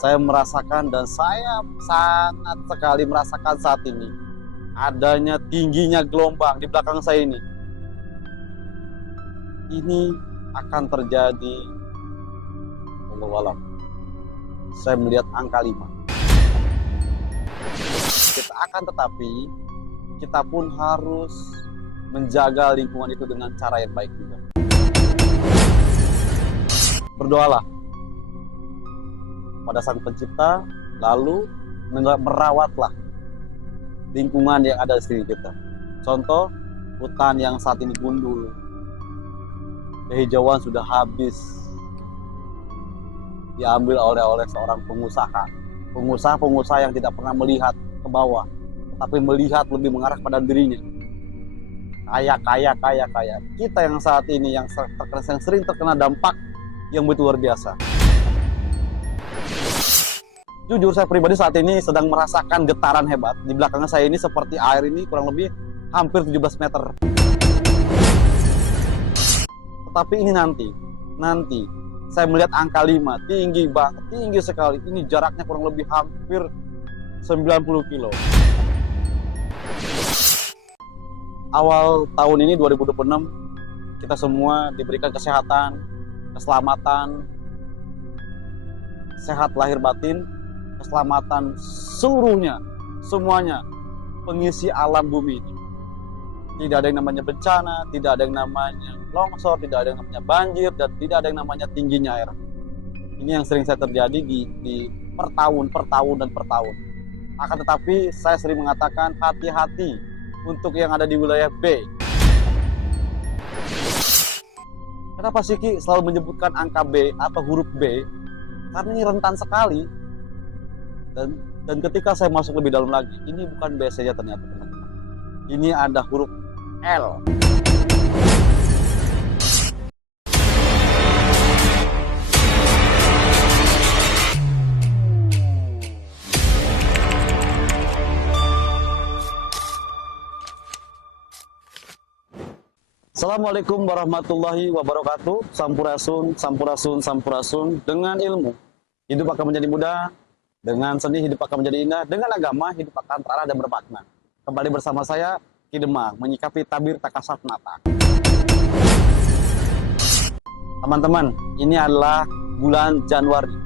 Saya merasakan dan saya sangat sekali merasakan saat ini adanya tingginya gelombang di belakang saya ini. Ini akan terjadi, wallahu alam. Saya melihat angka 5. Kita akan tetapi kita pun harus menjaga lingkungan itu dengan cara yang baik juga. Berdoalah pada Sang Pencipta, lalu merawatlah lingkungan yang ada di sekitar kita. Contoh, hutan yang saat ini gundul, kehijauan sudah habis, diambil oleh seorang pengusaha yang tidak pernah melihat ke bawah, tapi melihat lebih mengarah pada dirinya. Kaya. Kita yang saat ini yang sering terkena dampak yang begitu luar biasa. Jujur saya pribadi saat ini sedang merasakan getaran hebat. Di belakang saya ini seperti air ini kurang lebih hampir 17 meter. Tetapi ini nanti saya melihat angka 5, tinggi banget, tinggi sekali. Ini jaraknya kurang lebih hampir 90 kilo. Awal tahun ini 2026 kita semua diberikan kesehatan, keselamatan, sehat lahir batin, keselamatan semuanya pengisi alam bumi ini. Tidak ada yang namanya bencana, tidak ada yang namanya longsor, tidak ada yang namanya banjir, dan tidak ada yang namanya tingginya air. Ini yang sering saya terjadi di per tahun. Akan tetapi saya sering mengatakan hati-hati untuk yang ada di wilayah B. Kenapa sih Ki selalu menyebutkan angka B atau huruf B? Karena ini rentan sekali. Dan ketika saya masuk lebih dalam lagi, ini bukan B saja ternyata teman-teman. Ini ada huruf L. Assalamualaikum warahmatullahi wabarakatuh. Sampurasun. Dengan ilmu, hidup akan menjadi mudah. Dengan seni, hidup akan menjadi indah. Dengan agama, hidup akan terarah dan bermakna. Kembali bersama saya, Ki Demang, menyikapi tabir tak kasat mata. Teman-teman, ini adalah bulan Januari,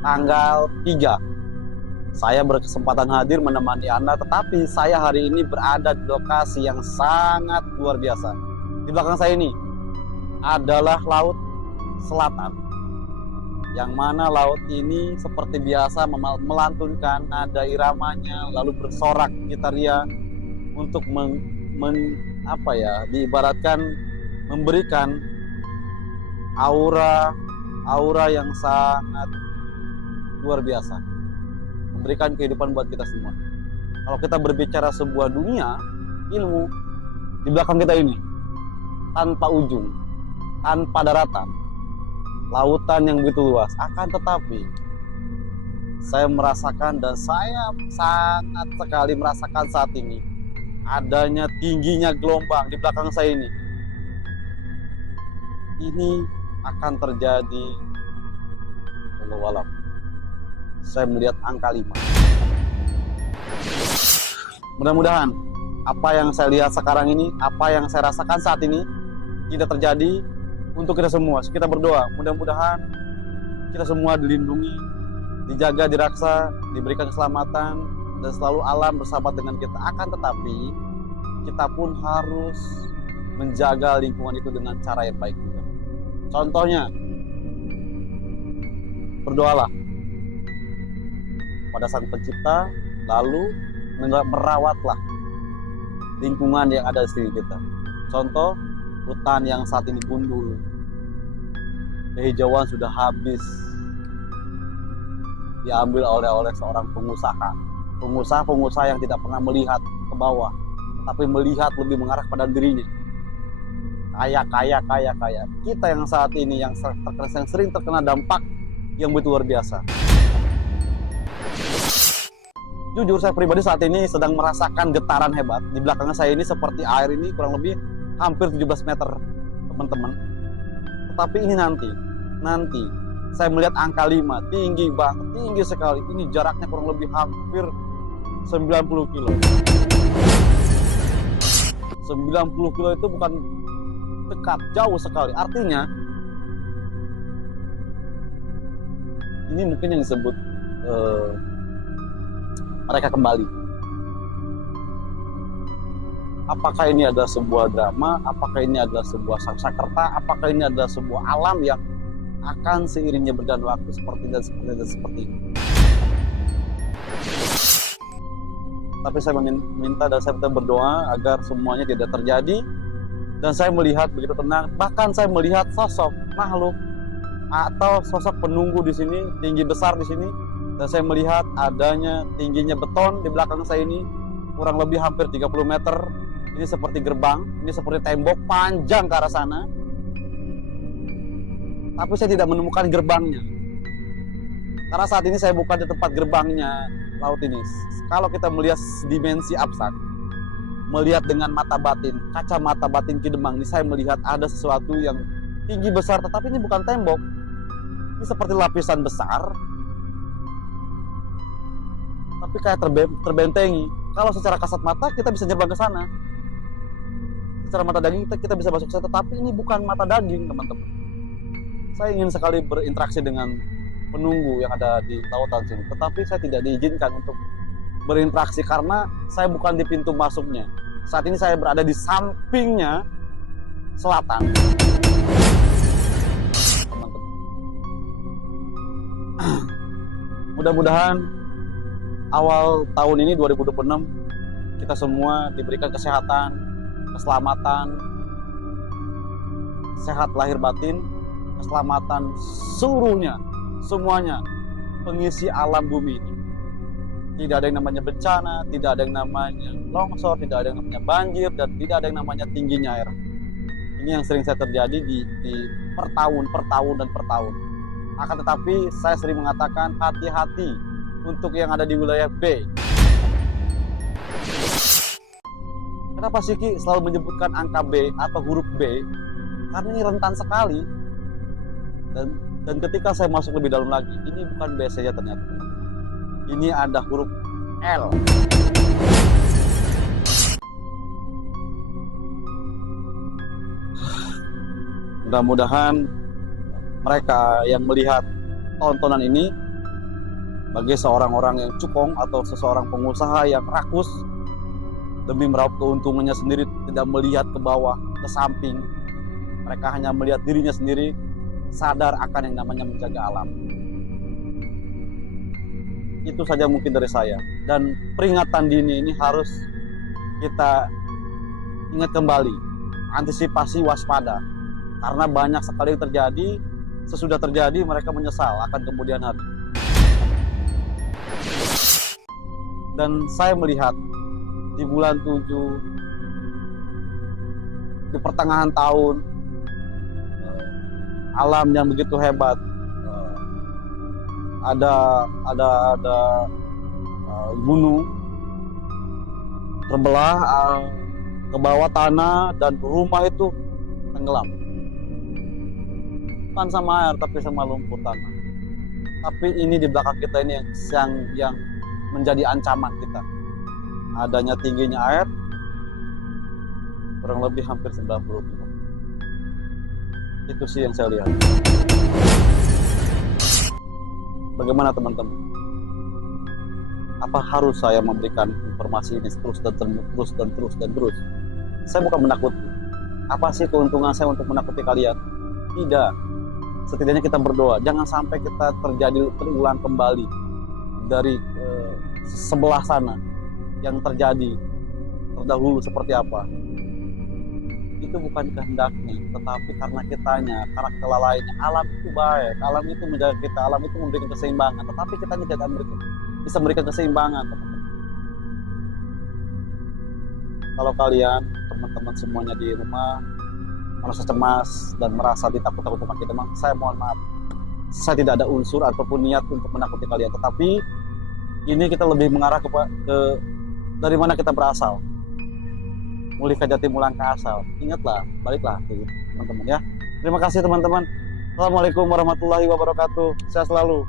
tanggal 3. Saya berkesempatan hadir menemani Anda, tetapi saya hari ini berada di lokasi yang sangat luar biasa. Di belakang saya ini adalah Laut Selatan, yang mana laut ini seperti biasa melantunkan nada iramanya, lalu bersorak gitaria untuk diibaratkan memberikan aura yang sangat luar biasa, memberikan kehidupan buat kita semua. Kalau kita berbicara sebuah dunia ilmu, di belakang kita ini tanpa ujung, tanpa daratan, lautan yang begitu luas. Akan tetapi saya merasakan dan saya sangat sekali merasakan saat ini adanya tingginya gelombang di belakang saya ini. Ini akan terjadi, wallahu alam. Saya melihat angka 5. Mudah-mudahan apa yang saya lihat sekarang ini, apa yang saya rasakan saat ini tidak terjadi untuk kita semua. Kita berdoa, mudah-mudahan kita semua dilindungi, dijaga, diraksa, diberikan keselamatan, dan selalu alam bersama dengan kita. Akan tetapi kita pun harus menjaga lingkungan itu dengan cara yang baik juga. Contohnya, berdoalah pada Sang Pencipta, lalu merawatlah lingkungan yang ada di sekitar kita. Contoh, hutan yang saat ini gundul, kehijauan sudah habis, diambil oleh seorang pengusaha-pengusaha yang tidak pernah melihat ke bawah, tapi melihat lebih mengarah pada dirinya. Kaya. Kita yang saat ini yang sering terkena dampak yang begitu luar biasa. Jujur saya pribadi saat ini sedang merasakan getaran hebat. Di belakang saya ini seperti air ini kurang lebih hampir 17 meter, teman-teman. Tetapi ini nanti saya melihat angka 5, tinggi banget, tinggi sekali. Ini jaraknya kurang lebih hampir 90 kilo. 90 kilo itu bukan dekat, jauh sekali. Artinya ini mungkin yang disebut mereka kembali. Apakah ini adalah sebuah drama? Apakah ini adalah sebuah Sanskerta? Apakah ini adalah sebuah alam yang akan seiringnya berjalan waktu seperti ini? Tapi saya meminta dan saya berdoa agar semuanya tidak terjadi. Dan saya melihat begitu tenang. Bahkan saya melihat sosok makhluk atau sosok penunggu di sini, tinggi besar di sini. Dan saya melihat adanya tingginya beton di belakang saya ini kurang lebih hampir 30 meter. Ini seperti gerbang, ini seperti tembok panjang ke arah sana. Tapi saya tidak menemukan gerbangnya. Karena saat ini saya bukan di tempat gerbangnya laut ini. Kalau kita melihat dimensi abstrak, melihat dengan mata batin, kacamata batin Kidemang, ini saya melihat ada sesuatu yang tinggi besar, tetapi ini bukan tembok. Ini seperti lapisan besar, tapi kayak terbentengi. Kalau secara kasat mata kita bisa nyebrang ke sana. Secara mata daging kita bisa masuk ke sana, tetapi ini bukan mata daging, teman-teman. Saya ingin sekali berinteraksi dengan penunggu yang ada di lautan sini, tetapi saya tidak diizinkan untuk berinteraksi karena saya bukan di pintu masuknya. Saat ini saya berada di sampingnya selatan. Teman-teman. Mudah-mudahan awal tahun ini 2026 kita semua diberikan kesehatan, keselamatan, sehat lahir batin, keselamatan semuanya pengisi alam bumi ini. Tidak ada yang namanya bencana, tidak ada yang namanya longsor, tidak ada yang namanya banjir, dan tidak ada yang namanya tingginya air. Ini yang sering saya terjadi di per tahun. Akan tetapi saya sering mengatakan hati-hati untuk yang ada di wilayah B. Kenapa sih Ki selalu menyebutkan angka B atau huruf B? Karena ini rentan sekali. Dan ketika saya masuk lebih dalam lagi, ini bukan B saja ternyata. Ini ada huruf L. Mudah-mudahan mereka yang melihat tontonan ini, bagi seorang orang yang cukong atau seseorang pengusaha yang rakus demi meraup keuntungannya sendiri, tidak melihat ke bawah, ke samping, mereka hanya melihat dirinya sendiri, sadar akan yang namanya menjaga alam. Itu saja mungkin dari saya. Dan peringatan dini ini harus kita ingat kembali, antisipasi, waspada, karena banyak sekali yang terjadi. Sesudah terjadi mereka menyesal akan kemudian hari. Dan saya melihat di bulan 7, di pertengahan tahun, alam yang begitu hebat, ada gunung terbelah ke bawah tanah dan rumah itu tenggelam, bukan sama air tapi sama lumpur tanah. Tapi ini di belakang kita ini yang menjadi ancaman kita, adanya tingginya air kurang lebih hampir 90 kilo. Itu sih yang saya lihat. Bagaimana teman-teman? Apa harus saya memberikan informasi ini terus? Saya bukan menakuti. Apa sih keuntungan saya untuk menakuti kalian? Tidak. Setidaknya kita berdoa, jangan sampai kita terulang kembali dari sebelah sana yang terjadi terdahulu seperti apa. Itu bukan kehendaknya, tetapi karena kitanya, karena kelalaiannya. Alam itu baik, alam itu menjaga kita, alam itu memberikan keseimbangan, tetapi kita tidak bisa memberikan keseimbangan, teman-teman. kalau kalian teman-teman semuanya di rumah merasa cemas dan merasa ditakut-takut sama kita, memang saya mohon maaf. Saya tidak ada unsur ataupun niat untuk menakuti kalian, tetapi ini kita lebih mengarah ke dari mana kita berasal. Mulihkan jati mulang ke asal. Ingatlah, baliklah gitu, teman-teman ya. Terima kasih teman-teman. Assalamualaikum warahmatullahi wabarakatuh. Sehat selalu.